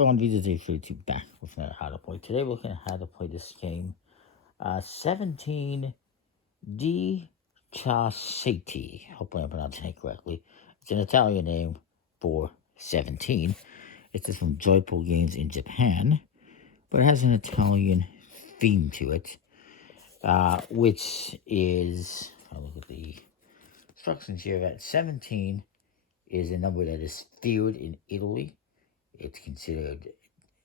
everyone, Diciassette back with another how to play. Today we're looking at how to play this game. 17 Diciassette. Hopefully I'm pronouncing it correctly. It's an Italian name for 17. It's from Joyful Games in Japan, but it has an Italian theme to it, which is, I'll look at the instructions here, that 17 is a number that is feared in Italy. It's considered,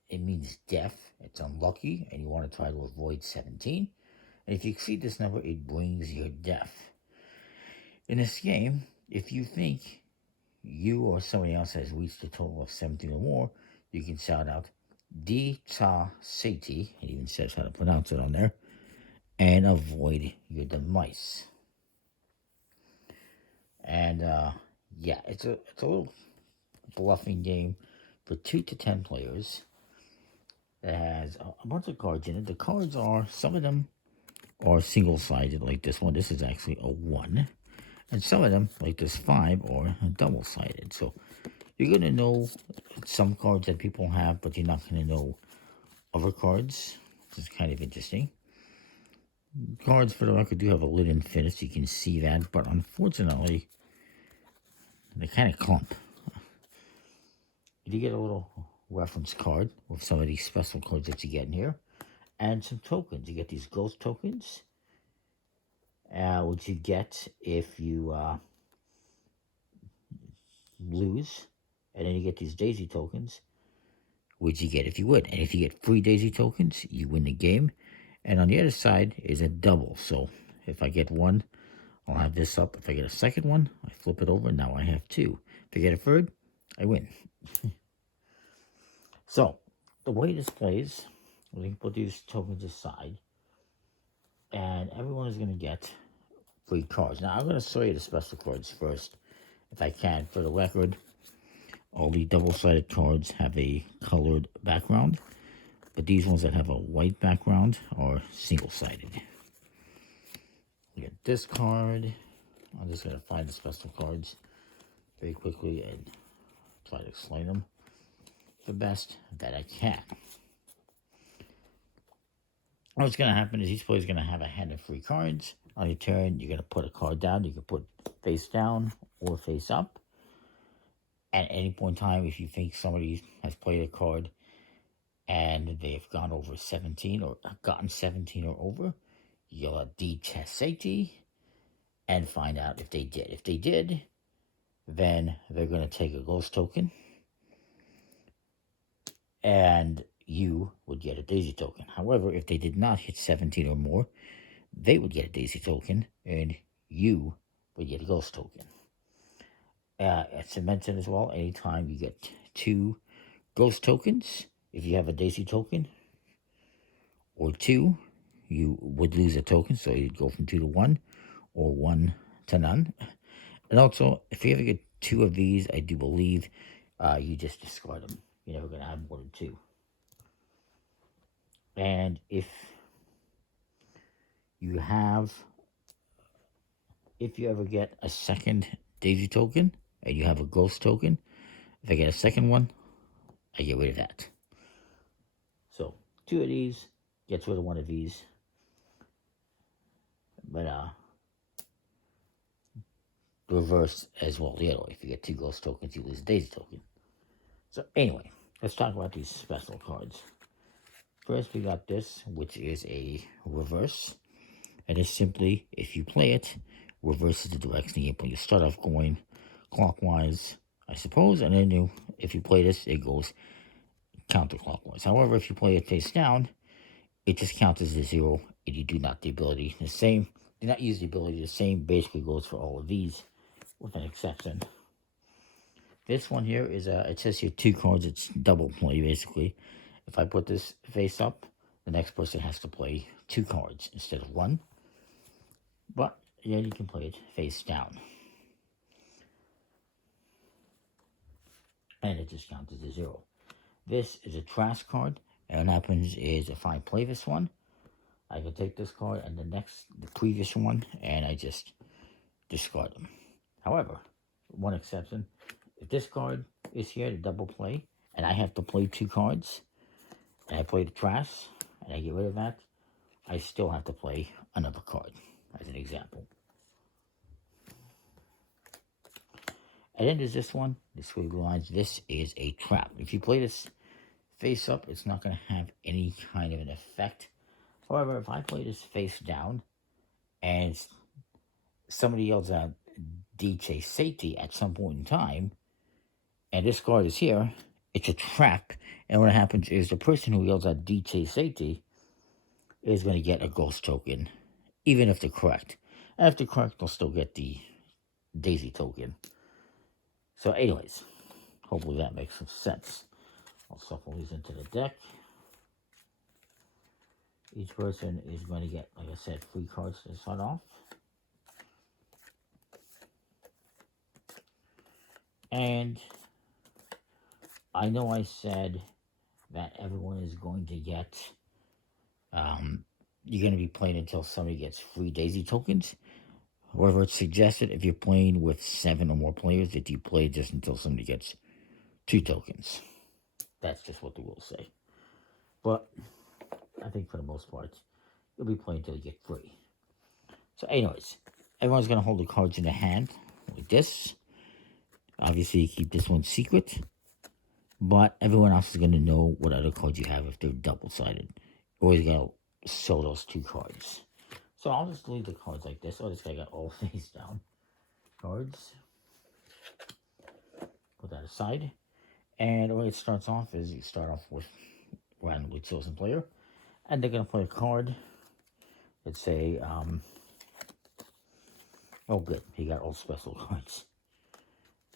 it means death, it's unlucky, and you want to try to avoid 17. And if you exceed this number, it brings your death. In this game, if you think you or somebody else has reached a total of 17 or more, you can shout out Diciassette, it even says how to pronounce it on there, and avoid your demise. And yeah, it's a little bluffing game for 2 to 10 players. It has a bunch of cards in it. The cards are, some of them are single-sided, like this one. This is actually a 1. And some of them, like this 5, are double-sided. So you're going to know some cards that people have, but you're not going to know other cards. This is kind of interesting. Cards, for the record, do have a lid and finish. You can see that, but unfortunately, they kind of clump. You get a little reference card with some of these special cards that you get in here, and some tokens. You get these ghost tokens, which you get if you lose, and then you get these daisy tokens, which you get if you win. And if you get 3 daisy tokens, you win the game. And on the other side is a double. So if I get 1, I'll have this up. If I get a second one, I flip it over. Now I have 2. If I get a third, I win. So, the way this plays, we can put these tokens aside, and everyone is going to get 3 cards. Now, I'm going to show you the special cards first, if I can. For the record, all the double-sided cards have a colored background, but these ones that have a white background are single-sided. You get this card. I'm just going to find the special cards very quickly and try to explain them the best that I can. What's going to happen is each player is going to have a hand of 3 cards. On your turn, you're going to put a card down. You can put face down or face up. At any point in time, if you think somebody has played a card and they've gone over 17 or gotten 17 or over, yell at Diciassette and find out if they did. If they did, then they're going to take a ghost token, and you would get a daisy token. However, if they did not hit 17 or more, they would get a daisy token, and you would get a ghost token. As I mentioned as well, anytime you get 2 ghost tokens, if you have a daisy token or 2, you would lose a token, so you'd go from 2 to 1 or 1 to none. And also, if you ever get 2 of these, I do believe you just discard them. You're never going to have more than 2. And if you ever get a second daisy token and you have a ghost token, if I get a second one, I get rid of that. So 2 of these gets rid of 1 of these. But the reverse as well. The other way, if you get 2 ghost tokens, you lose a daisy token. So anyway, let's talk about these special cards. First, we got this, which is a reverse. And it's simply, if you play it, reverses the direction you play. You start off going clockwise, I suppose, and then if you play this, it goes counterclockwise. However, if you play it face down, it just counts as a 0, and you do not the ability. The same, do not use the ability. The same basically goes for all of these, with an exception. This one here is, it says here 2 cards. It's double play, basically. If I put this face up, the next person has to play 2 cards instead of 1. But, yeah, you can play it face down. And it just counts as a 0. This is a trash card. And what happens is, if I play this one, I can take this card and the previous one, and I just discard them. However, one exception, if this card is here to double play, and I have to play 2 cards, and I play the trash, and I get rid of that, I still have to play another card, as an example. And then there's this one, this squiggly lines. This is a trap. If you play this face up, it's not going to have any kind of an effect. However, if I play this face down, and somebody yells out Diciassette at some point in time, and this card is here, it's a trap. And what happens is the person who yells out Diciassette is going to get a ghost token, even if they're correct. And if they're correct, they'll still get the daisy token. So anyways, hopefully that makes some sense. I'll shuffle these into the deck. Each person is going to get, like I said, 3 cards to start off. And I know I said that everyone is going to get, you're going to be playing until somebody gets 3 daisy tokens. However, it's suggested if you're playing with 7 or more players that you play just until somebody gets 2 tokens. That's just what the rules say. But I think for the most part, you'll be playing until you get 3. So anyways, everyone's going to hold the cards in their hand like this. Obviously, you keep this one secret. But everyone else is going to know what other cards you have if they're double-sided. You always got to show those 2 cards. So I'll just leave the cards like this. Oh, this guy got all face down cards. Put that aside. And the way it starts off is you start off with randomly chosen player. And they're going to play a card. Let's say, oh good, he got all special cards.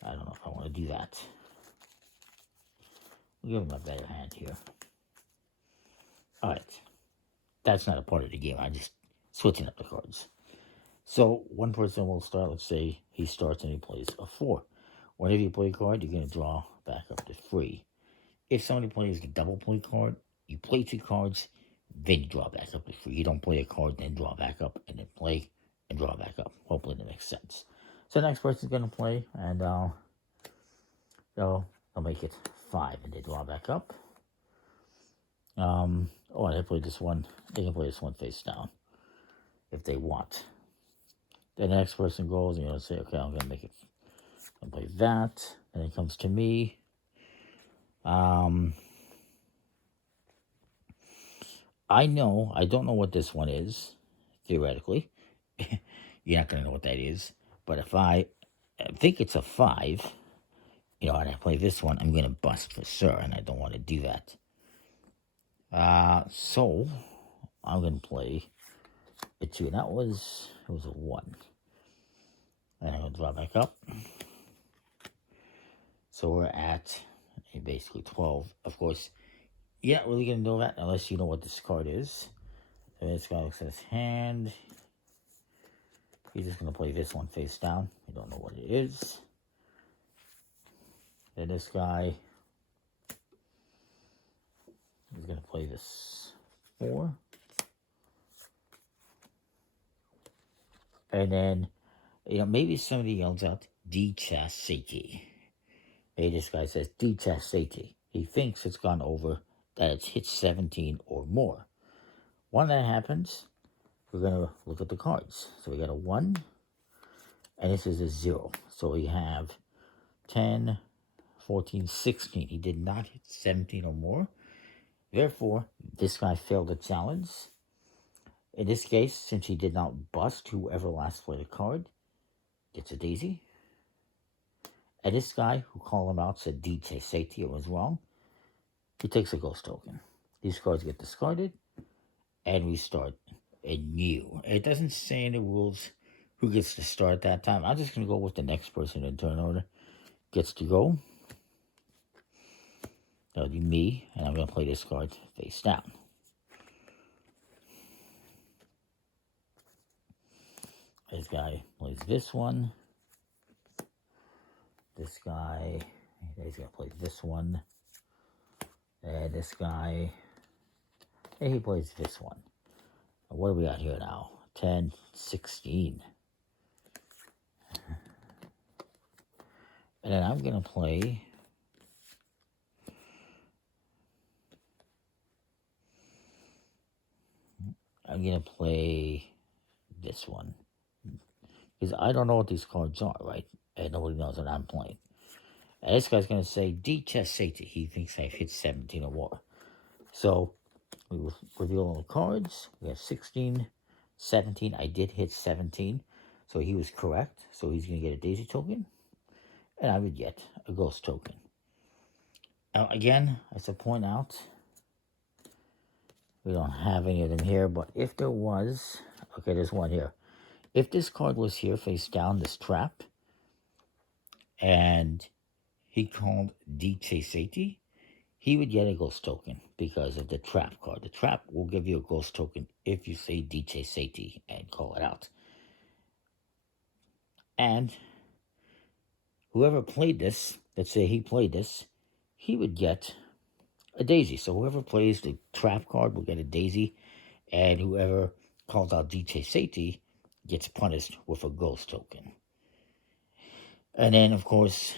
I don't know if I want to do that. We'll give him a better hand here. Alright. That's not a part of the game. I'm just switching up the cards. So, one person will start. Let's say he starts and he plays a 4. Whenever you play a card, you're going to draw back up to 3. If somebody plays a double play card, you play 2 cards, then you draw back up to 3. You don't play a card, then draw back up, and then play and draw back up. Hopefully that makes sense. So, the next person's going to play, and they'll make it 5, and they draw back up. Oh, they play this one. They can play this one face down if they want. Then the next person goes, and you're gonna say, okay, I'm gonna make it. I'm gonna play that, and it comes to me. I know. I don't know what this one is. Theoretically, you're not gonna know what that is. But if I think it's a 5, and I play this one, I'm gonna bust for sure, and I don't want to do that. So I'm gonna play a 2, and it was a 1. And I'm gonna draw back up. So we're at basically 12. Of course, you're not really gonna know that unless you know what this card is. And this guy looks at his hand. He's just gonna play this one face down. You don't know what it is. Then this guy is gonna play this 4. And then, maybe somebody yells out Diciassette. Maybe this guy says Diciassette. He thinks it's gone over, that it's hit 17 or more. When that happens, we're going to look at the cards. So we got a 1, and this is a 0. So we have 10, 14, 16. He did not hit 17 or more. Therefore, this guy failed the challenge. In this case, since he did not bust, whoever last played a card gets a daisy. And this guy who called him out said Diciassette was wrong. He takes a ghost token. These cards get discarded, and we start anew. It doesn't say in the rules who gets to start at that time. I'm just going to go with the next person in turn order gets to go. That'll be me, and I'm going to play this card face down. This guy plays this one. This guy, he's going to play this one. And this guy, he plays this one. What do we got here now? 10, 16. And then I'm going to play I'm going to play this one. Because I don't know what these cards are, right? And nobody knows what I'm playing. And this guy's going to say, Diciassette. He thinks I've hit 17 or more. So, we will reveal all the cards. We have 16, 17. I did hit 17. So, he was correct. So, he's going to get a daisy token. And I would get a ghost token. Now, again, I should point out, we don't have any of them here, but if there was, okay, there's one here. If this card was here face down, this trap, and he called Diciassette, he would get a ghost token because of the trap card. The trap will give you a ghost token if you say Diciassette and call it out. And whoever played this, let's say he played this, he would get a daisy. So whoever plays the trap card will get a daisy, and whoever calls out Diciassette gets punished with a ghost token. And then, of course,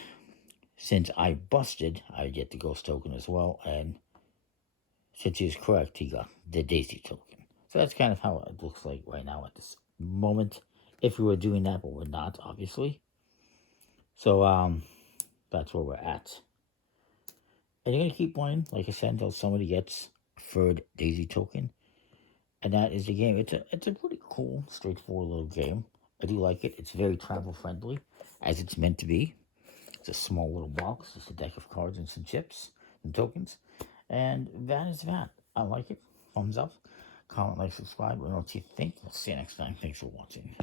since I busted, I get the ghost token as well, and since he was correct, he got the daisy token. So that's kind of how it looks like right now at this moment. If we were doing that, but we're not, obviously. So, that's where we're at. And you're going to keep playing, like I said, until somebody gets a third daisy token. And that is the game. It's a pretty cool, straightforward little game. I do like it. It's very travel friendly, as it's meant to be. It's a small little box, just a deck of cards and some chips and tokens. And that is that. I like it. Thumbs up, comment, like, subscribe. Let me know what you think. I'll see you next time. Thanks for watching.